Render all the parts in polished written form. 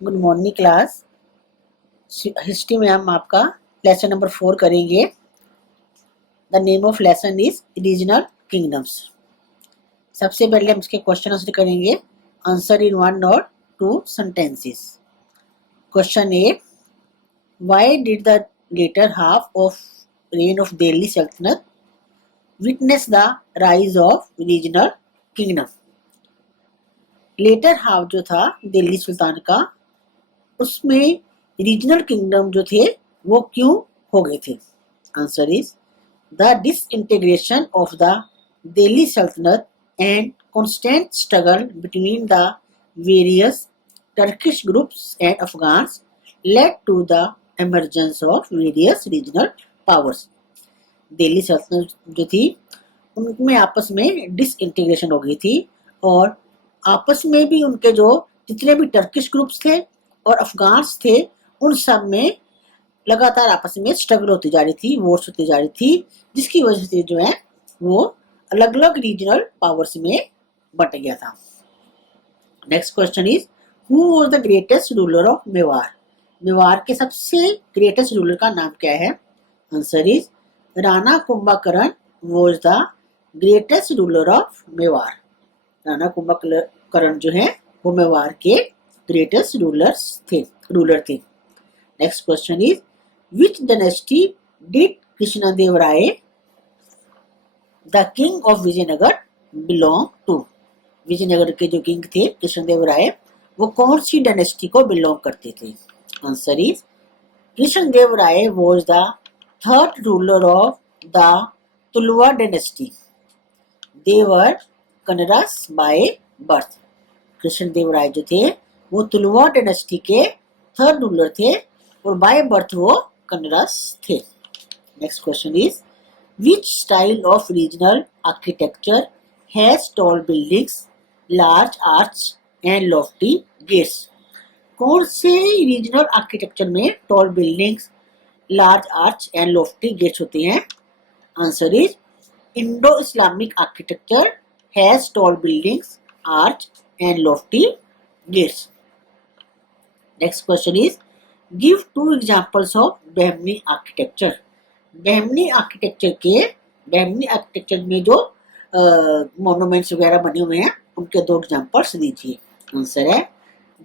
Good morning class. History में हम आपका लेसन नंबर 4 करेंगे। The name of lesson is regional kingdoms. सबसे पहले हम इसके क्वेश्चन आंसर करेंगे। आंसर इन 1 और 2 sentences. Question A, why did the later half of reign of Delhi सल्तनत witness the rise of regional kingdom. Later half जो था दिल्ली सुल्तान का, उसमें रीजनल किंगडम जो थे वो क्यों हो गए थे। Answer is the disintegration of the Delhi सल्तनत and constant struggle between the various Turkish groups and Afghans led to the emergence of various regional powers. Delhi सल्तनत जो थी उनमें आपस में डिसइंटीग्रेशन हो गई थी और आपस में भी उनके जो जितने भी टर्किश ग्रुप्स थे और अफगान्स थे उन सब में लगातार आपस में स्ट्रगल होती जा रही थी, वॉर्स होती जा रही थी, जिसकी वजह से जो है वो अलग अलग रीजनल पावर्स में बट गया था। Next question is, who was the greatest ruler of Mewar. Mewar के सबसे ग्रेटेस्ट रूलर का नाम क्या है। Answer is Rana Kumbhakarna was the greatest ruler of Mewar. Rana Kumbhakarna जो है वो मेवाड़ के ग्रेटेस्ट रूलर थे। Next question is, which dynasty did Krishnadevaraya the king of Vijayanagar belong to. Vijayanagar के जो किंग थे कृष्णदेवराय वो कौन सी डायनेस्टी को बिलोंग करते थे। Answer is Krishnadevaraya was the third ruler of the Tuluva dynasty. They were Kannadas by birth. Krishnadevaraya जो थे वो तुलुवा डायनेस्टी के थर्ड रूलर थे और बाय बर्थ वो कन्नड़ास थे। Next question is, which style of regional architecture has tall buildings, large arch and lofty gates। कौन से रीजनल आर्किटेक्चर में tall buildings, large arch and lofty gates होते हैं। Answer is Indo Islamic architecture has tall buildings, arch and lofty gates. Next question is, give 2 examples of Bahmani architecture. Bahmani architecture में जो monuments वगैरह बने हुए हैं उनके 2 एग्जांपल्स दीजिए। आंसर है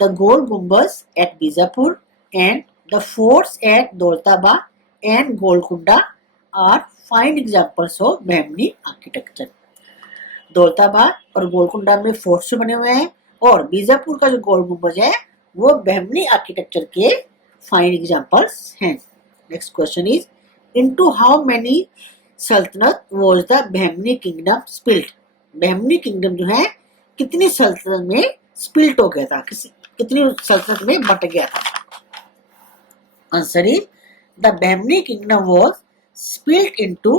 the Gol Gumbaz at Bijapur and the forts at Daulatabad and Golconda are fine examples of Bahmani architecture. Daulatabad और गोलकुंडा में फोर्ट्स बने हुए हैं और बीजापुर का जो गोल गुम्बज है वो बहमनी आर्किटेक्चर के फाइन एग्जांपल्स हैं। Next question is, into how many सल्तनत was the Bahmani kingdom split। Bahmani kingdom जो है कितनी सल्तनत में स्प्लिट हो गया था, कितनी सल्तनत में बट गया था। Answer is the Bahmani kingdom was split into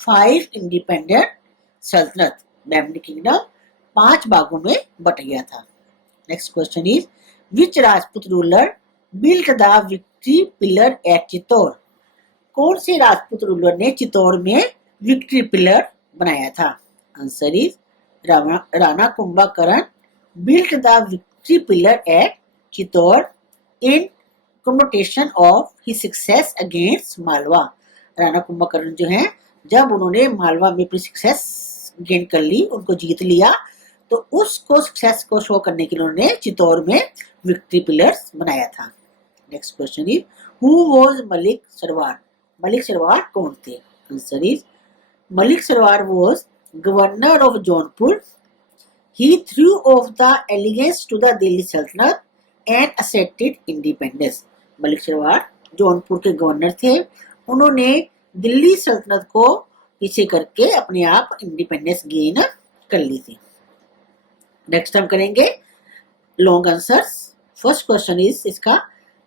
5 independent सल्तनत। बहमनी किंगडम 5 भागों में बट गया था। Next question is, which Rajput ruler built the victory pillar at Chittor. कौन से राजपूत रूलर ने चित्तौर में विक्ट्री पिलर बनाया था। Answer is Rana Kumbhakarna built the victory pillar at Chittor in commemoration of his success against Malwa. Rana Kumbhakarna जो है जब उन्होंने मालवा में अपनी सक्सेस गेन कर ली, उनको जीत लिया, तो उसको सक्सेस को शो करने के लिए उन्होंने चित्तौर में विक्ट्री पिलर्स बनाया था। Next question is, who was Malik Sarwar. Malik Sarwar कौन थे। Answer is Malik Sarwar was governor of Jaunpur. He threw of the allegiance to the Delhi सल्तनत and accepted independence. Malik Sarwar Jaunpur के गवर्नर थे, उन्होंने दिल्ली सल्तनत को पीछे करके अपने आप इंडिपेंडेंस गेन कर ली थी। नेक्स्ट हम करेंगे long answers. First question is इसका,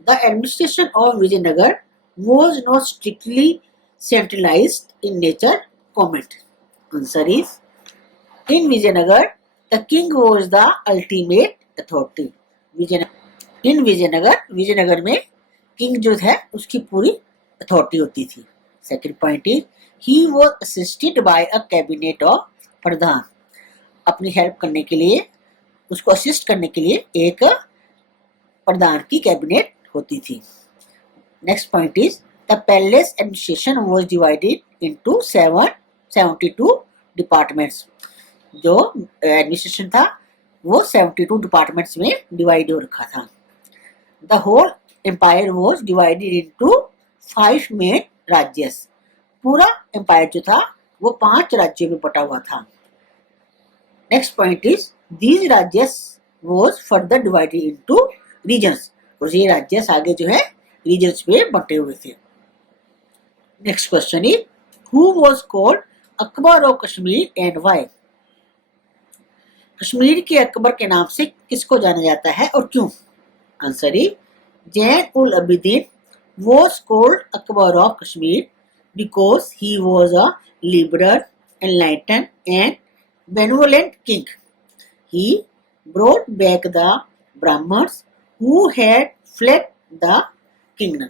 the administration of Vijayanagar was not strictly centralized in nature, comment। Answer is in Vijayanagar the king was the ultimate authority। Vijayanagar में किंग जो है उसकी पूरी अथॉरिटी होती थी। Second point is, he was assisted by a cabinet of pradhan. अपनी help करने के लिए, उसको असिस्ट करने के लिए एक प्रधान की कैबिनेट होती थी। Next point is the palace administration was divided into 72 departments. जो एडमिनिस्ट्रेशन था वो 72 डिपार्टमेंट्स में डिवाइड हो रखा था। The whole empire was divided into 5 main राज्यस। पूरा एम्पायर जो था वो 5 राज्यों में बटा हुआ था। नेक्स्ट पॉइंट इज दीज राज्यस was further divided into regions. और ये राज्यस आगे जो है रीजन्स में बटे हुए थे। Next question is who was called Akbar of Kashmir and why. Kashmir के अकबर के नाम से किसको जाना जाता है और क्यों? Answer is Jain ul Abidin was called Akbar of Kashmir because he was a liberal, enlightened and benevolent king. He brought back the Brahmins who had fled the kingdom.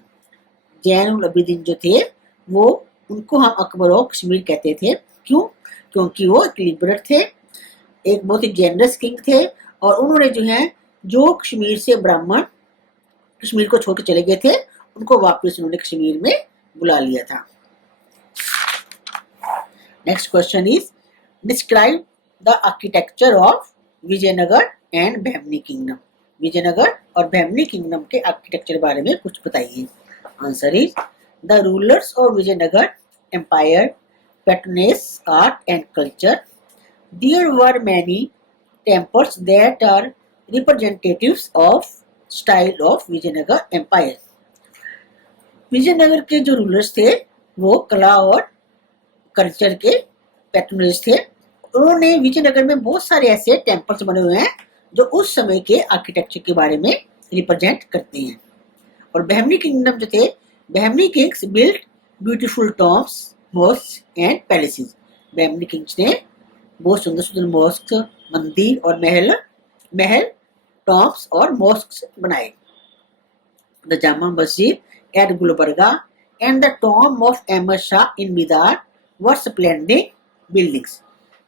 Zain ul Abidin जो थे वो उनको हम अकबर ऑफ कश्मीर कहते थे। क्यों? क्योंकि वो एक लिबरल थे, एक बहुत ही जेनरस किंग थे और उन्होंने जो है जो कश्मीर से ब्राह्मण कश्मीर को छोड़ के चले गए थे उनको वापस उन्होंने कश्मीर में बुला लिया था। Next question is describe the architecture of Vijayanagar and behmani kingdom. Vijayanagar और behmani किंगडम के आर्किटेक्चर बारे में कुछ बताइए। Answer is the rulers of Vijayanagar empire patronized art and culture. There were many temples that are representatives of style of Vijayanagar empire. Vijayanagar के जो rulers थे वो कला और कल्चर के पैट्रोनेज थे। उन्होंने विजयनगर में बहुत सारे ऐसे टेम्पल्स बने हुए हैं जो उस समय के आर्किटेक्चर के बारे में रिप्रेजेंट करते हैं। और behmani किंगडम जो थे, behmani Kings built beautiful Tom's, mosque and palaces. behmani Kings ने बहुत सुंदर सुंदर मॉस्क, मंदिर और महल, टॉम्स और मॉस्क बनाए। The Jama Masjid at Gulbarga and the tomb of Ahmad Shah in Midar were splendid buildings.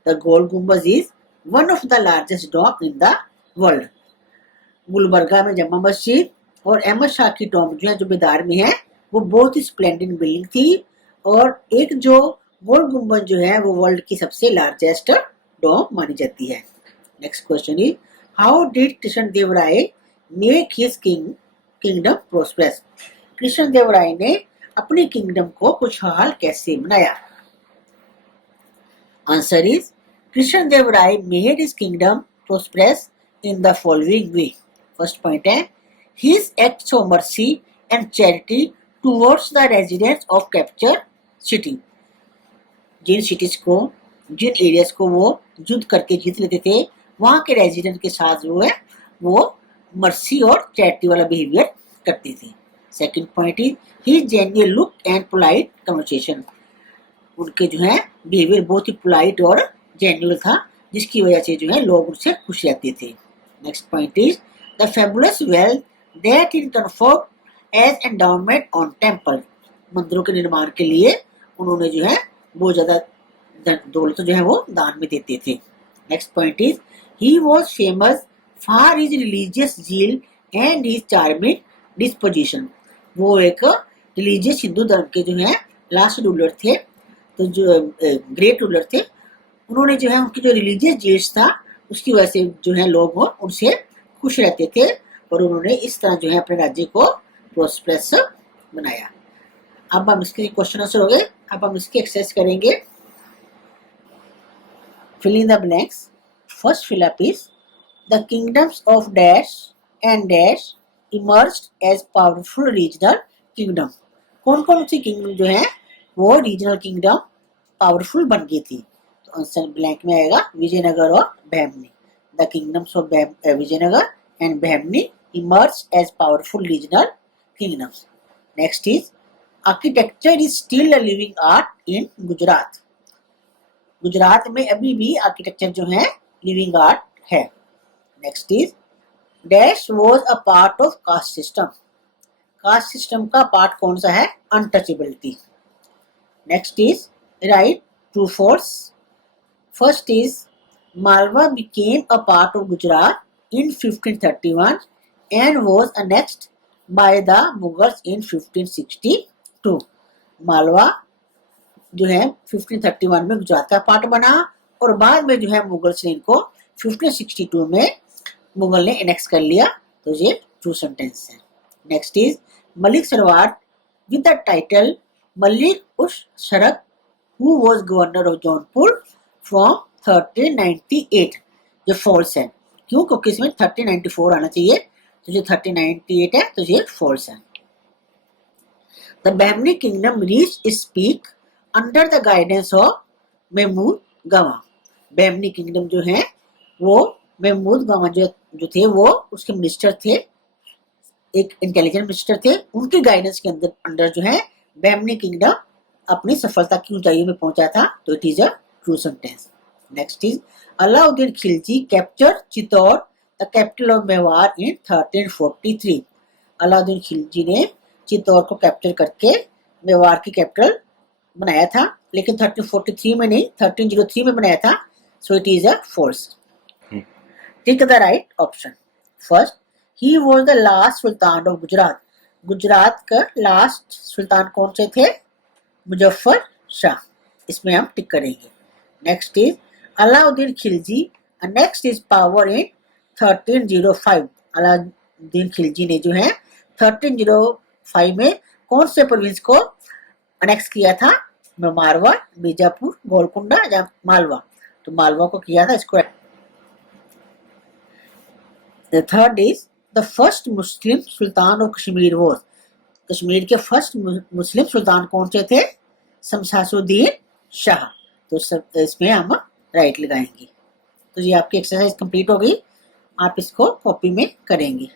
The Gol Gumbaz is one of the largest dome in the world. Gulbarga में जमा मस्जिद और अहमद शाह की टॉम जो है जो मिदार में है वो बहुत ही स्प्लेंडेड बिल्डिंग थी और एक जो गोल गुम्बद जो है वो वर्ल्ड की सबसे लार्जेस्ट डोम मानी जाती है। Next question is how did Krishna Deva Raya make his kingdom prosperous. Krishna Deva Raya ने अपनी किंगडम को खुशहाल कैसे बनाया? Answer is Krishna Deva Raya made his kingdom prosperous in the following way. First point है his acts of mercy and charity towards the residents of capture city. जिन cities को, जिन एरियाज को वो युद्ध करके जीत लेते थे वहां के रेजिडेंट के साथ जो है वो मर्सी और चैरिटी वाला बिहेवियर करते थे। Second point is he genuine look and polite conversation. उनके जो है बिहेवियर बहुत ही पोलाइट और जेन्युइन था जिसकी वजह से जो है लोग उनसे खुश रहते थे। Next point is the fabulous wealth that in conferred as endowment on temple. मंदिरों के निर्माण के लिए उन्होंने जो है बहुत ज्यादा दौलत जो है वो दान में देते थे। Next point is he was famous for his religious zeal and his charming disposition. वो एक रिलीजियस हिंदू धर्म के जो है लास्ट रूलर थे, तो जो ग्रेट रूलर थे उन्होंने जो है उनकी जो रिलीजियस जेस था उसकी वजह से जो है लोग वो उनसे खुश रहते थे और उन्होंने इस तरह जो है अपने राज्य को प्रोस्पेरस बनाया। अब हम इसके क्वेश्चन आंसर हो गए, अब हम इसकी एक्सरसाइज करेंगे। Fill in the blanks. First fill up is the kingdoms of dash and dash emerged as powerful regional kingdom. कौन कौन सी किंगडम जो है वो रीजनल किंगडम पावरफुल बन गई थी? तो आंसर ब्लैंक में आएगा विजयनगर और behmani। The kingdoms of Vijayanagar and behmani emerged as powerful regional kingdoms. Next is architecture is still a living art in Gujarat. Gujarat में अभी भी आर्किटेक्चर जो है लिविंग आर्ट है। Next is dash was a part of caste system. Caste system का part कौन सा है? Untouchability. Next is right true false. First is Malwa became a part of Gujarat in 1531 and was annexed by the Mughals in 1562. Malwa जो है 1531 में गुजरात का part बना और बाद में जो है मुगल्स ने इनको 1562 में मुगल ने एनेक्स कर लिया। तो ये ट्रू सेंटेंस है। Next is Malik Sarwar with the title Malik us Sharq who was governor of Jaunpur from 1398। ये फॉल्स है। क्यों? क्योंकि इसमें 1394 आना चाहिए, तो ये 1398 है, तो ये फॉल्स है। The Bahmani kingdom reach its peak under the guidance of Mahmud Gawan. Bahmani kingdom जो है वो महमूद गवां जो थे वो उसके मिनिस्टर थे, एक इंटेलिजेंट मिनिस्टर थे। उनके गाइडेंस के अंदर जो है बहमनी किंगडम अपनी सफलता की ऊंचाइयों में पहुंचा था। तो it is a true sentence. Next is Alauddin Khilji capture Chittor the capital of Mewar in 1343। Alauddin Khilji ने चित्तौड़ को कैप्चर करके मेवाड़ की कैपिटल बनाया था, लेकिन 1343 में नहीं 1303 में बनाया था। So it is a false. Tick the right option. First, he was the last sultan of Gujarat. Gujarat का लास्ट सुल्तान कौन से थे? मुजफ्फर शाह। इसमें हम टिक करेंगे। Next is Alauddin Khilji next is power in 1305। Alauddin Khilji ने जो है 1305 में कौन से प्रोविंस को अनेक्स किया था? मारवाड़, बीजापुर, गोलकुंडा या मालवा? तो मालवा को किया था। इसको the third is the first Muslim Sultan of Kashmir was. Kashmir के फर्स्ट मुस्लिम सुल्तान कौन से थे? शमशासुद्दीन शाह। तो इसमें हम राइट लगाएंगे। तो ये आपकी एक्सरसाइज कंप्लीट हो गई। आप इसको कॉपी में करेंगे।